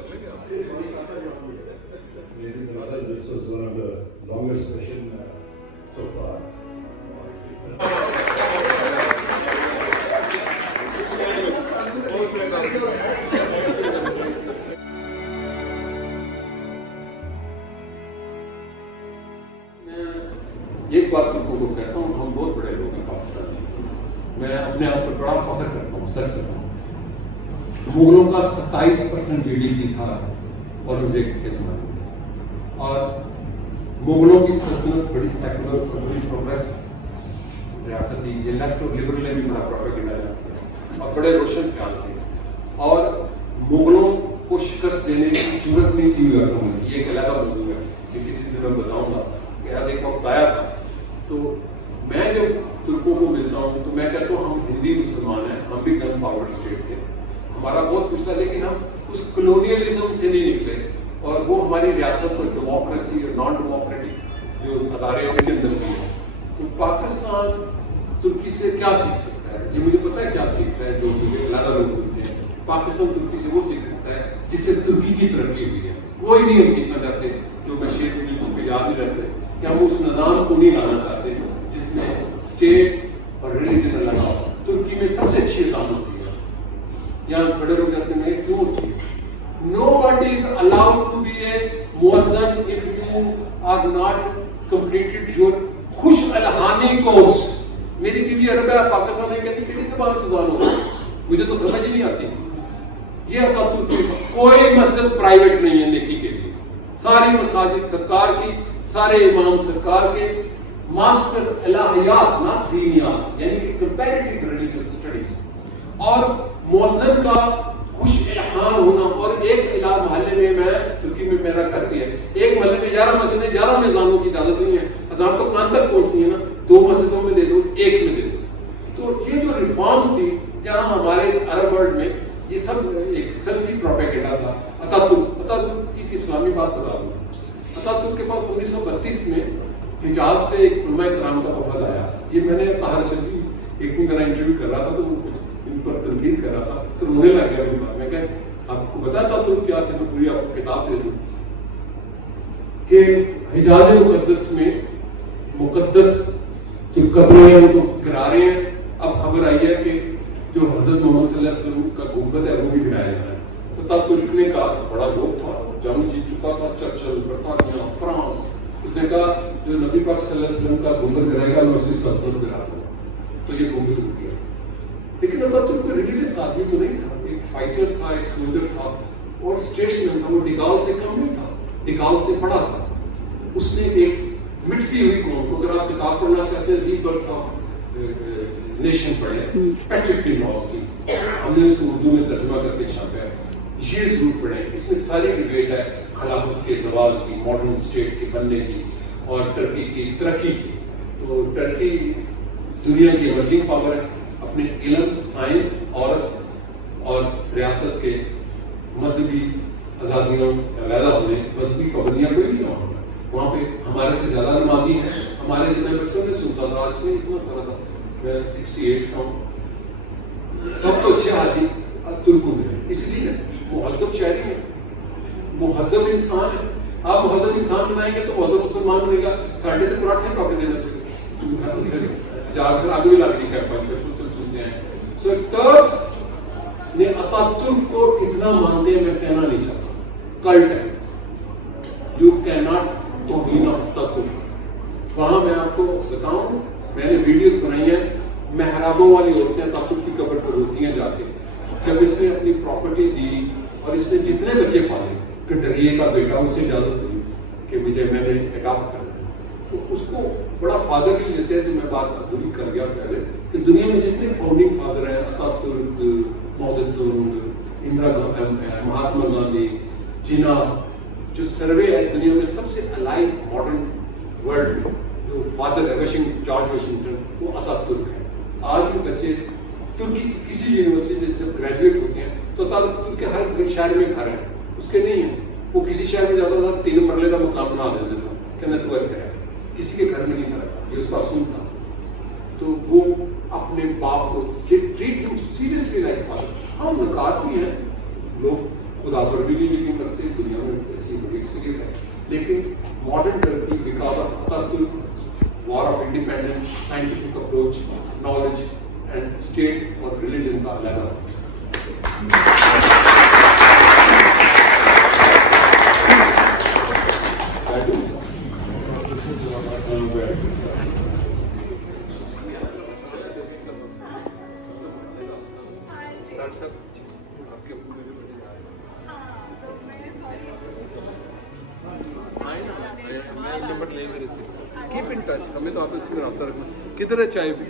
کر لیں گے آپ. This was one of the longest sessions so far. ایک بات تم کو کہتا ہوں, ہم بہت بڑے لوگ ہیں پاکستان میں. میں اپنے آپ پر بڑا فخر کرتا ہوں, سچ کرتا ہوں. مغلوں کا 27% GDP تھا اورنگزیب کے زمانے میں, اور مغلوں کی سلطنت بڑی سیکولر اور بڑی پروگریس ریاست تھی. یہ لیفٹ اور لبرل نے بھی بڑا پروپیگنڈا کیا اور بڑے روشن خیال تھے, اور مغلوں کو شکست دینے کی ضرورت نہیں تھی عربوں میں. یہ ایک علیحدہ موضوع ہے, یہ کسی دن میں بتاؤں گا. کہ آج ایک وقت آیا تھا, تو میں جب ترکوں کو ملتا ہوں تو میں کہتا ہوں ہم ہندی مسلمان ہیں, ہم بھی گن پاور اسٹیٹ تھے, ہمارا بہت کچھ تھا, لیکن ہم اس کلونیلزم سے نہیں نکلے, اور وہ ہماری ریاست اور ڈیموکریسی اور نان ڈیموکریٹک جو ادارے ہیں ان کے اندر بھی ہیں. تو پاکستان ترکی سے کیا سیکھ سکتا ہے؟ یہ مجھے پتا ہے کیا سیکھتا ہے. جو علیحدہ لوگ ہوتے ہیں, پاکستان ترکی سے وہ سیکھ سکتا ہے جس سے ترکی کی ترقی ہوئی ہے. وہی نہیں ہم سیکھنا چاہتے, جو میں شیر میں کچھ بھی یاد نہیں رکھتے, کہ ہم اس نظام کو نہیں لانا چاہتے جس میں اسٹیٹ اور ریلیجن الگ ہو. ترکی میں سب سے اچھی اذان ہوتی ہے, یہاں کھڑے لوگ کہتے ہیں کیوں ہوتی ہے. Nobody is allowed to be a muazzin if you are not completed your خوش الہانی کورس. میری بیوی عرب ہے, پاکستان میں کہتی میری زبان اذان ہوتی ہے, مجھے تو سمجھ ہی نہیں آتی. یہ کوئی مسجد پرائیویٹ نہیں ہے نیکی کے لیے, ساری مساجد سرکار کی, سارے امام سرکار کے, ماسٹر الہیات نہ دینیات, یعنی کہ کمپیریٹیو ریلیجیس اسٹڈیز, اور مؤذن کا خوش الہان ہونا. اور ایک محلے میں, میں ترکی میں میرا گھر بھی ہے, ایک محلے میں 11 مسجدیں, 11 میں اذانوں کی اجازت نہیں ہے. اذان تو کان تک پہنچنی ہے نا, 2 مسجدوں میں دے دو, ایک میں دے دو. تو یہ جو ریفارمز تھی جہاں ہمارے عرب ورلڈ میں, یہ سب ایک سیلفی پروپیگنڈا تھا. اتاترک کی اسلامی بات بتا دوں, اتاترک کے پاس 1932 میں حجاز سے ایک علماء کرام کا وفد آیا. یہ میں نے طاہر چندی ایک دن میرا انٹرویو کر رہا تھا, تو وہ کچھ ان پر تنقید کر رہا تھا, تو رونے لگ گیا میری بات. میں کہ آپ کو بتا اتاترک کیا تھا, میں پوری آپ کو کتاب دے دوں کہ حجاز مقدس میں مقدس جو قبریں ہیں ان کو گرا رہے ہیں. اب خبر آئی ہے کہ جو حضرت محمد صلی اللہ علیہ وسلم کا گنبد ہے وہ بھی گرایا جا رہا ہے. اتاترک نے کہا, بڑا لوگ تھا, جنگ جیت چکا تھا, چرچل, برطانیہ, فرانس, اس نے کہا جو نبی پاک صلی اللہ علیہ وسلم کا گنبد گرائے گا میں اسی سلطنت گرا دوں گا. تو یہ گنبد رک گیا. لیکن اتاترک کوئی ریلیجیس آدمی تو نہیں تھا, ایک فائٹر تھا, ایک سولجر تھا, اور اسٹیٹسمین تھا. وہ ڈگال سے کم نہیں تھا, ڈگال سے بڑا تھا. اس نے ایک مٹتی ہوئی قوم کو, اگر آپ کتاب پڑھنا چاہتے ہیں ری برتھ آف نیشن پڑھیں, پیٹرک پینوس کی, ہم نے اس کو اردو میں ترجمہ کر کے چھاپا ہے, یہ ضرور پڑھیں. اس میں ساری ڈبیٹ ہے خلافت کے زوال کی, ماڈرن اسٹیٹ کے بننے کی, اور ترقی کی ترقی کی. تو ترقی دنیا کی ایمرجنگ پاور ہے. اپنے علم, سائنس, عورت اور ریاست کے مذہبی آزادیوں علیحدہ ہونے, مذہبی پابندیاں کوئی نہیں ہونا. وہاں پہ ہمارے سے زیادہ نمازی ہیں. ہمارے میں بچوں نے سنتا تھا, آج میں اتنا سارا تھا, میں 68 کا ہوں. سب تو اچھے حاجی ترکوں میں, اس لیے مہذب شہری ہے, مہذب انسان ہے. آپ مہذب انسان بنائیں گے تو مہذب مسلمان بنے گا. ساڑھے تو پراٹھے پکے دینا چاہیے, جا کر آگے بھی لگ رہی ہے, بچپن سے سنتے ہیں. سو ٹرکس نے اتاترک کو اتنا مانتے ہیں, میں کہنا نہیں چاہتا, کلٹ ہے. یو کین ناٹ توہین اتاترک. وہاں میں آپ کو بتاؤں, میں نے ویڈیوز بنائی ہیں, محرابوں والی عورتیں اتاترک کی قبر پر روتی ہیں جا کے. جب اس نے اپنی پراپرٹی دی اور اس نے جتنے بچے پالے, کٹریے کا بیٹا, اس سے اجازت دی کہ مجھے میں نے اڈاپٹ کرنا, تو اس کو بڑا فادر ہی لیتے ہیں. جو میں بات پوری کر گیا پہلے کہ دنیا میں جتنے فاؤنڈنگ فادر ہیں, اتاترک, ماؤ زے تونگ, مہاتما گاندھی, جنا, جو سروے ہے دنیا میں سب سے الائیو ماڈرن ورلڈ میں جو فادر ہے, جارج واشنگٹن, وہ اتاترک ہے. آج کے بچے ترکی کسی یونیورسٹی سے جب گریجویٹ ہوتے ہیں تو اتاترک کے ہر شہر میں گھر ہیں, اس کے نہیں ہیں. وہ کسی شہر میں جاتا تھا, 3 مرلے کا مقام بنا دیتے سب, کہنا تو ایسے ہے, کسی کے گھر میں نہیں تھا, یہ اس کا اصول تھا. تو وہ اپنے باپ کو ٹریٹ ہم سیریسلی لائک فادر. ہم نکات بھی ہیں, لوگ خدا پر بھی نہیں یقین کرتے, دنیا میں ایسی بڑی اکثریت ہے, لیکن ماڈرن ٹرکی بیکاز آف قتل, war of independence, scientific approach, knowledge and state اور ریلیجن کا علیحدہ. نمبر نہیں میرے سے, کیپ ان ٹچ, ہمیں تو آپ اس میں رابطہ رکھنا. کدھر ہے چائے بھی؟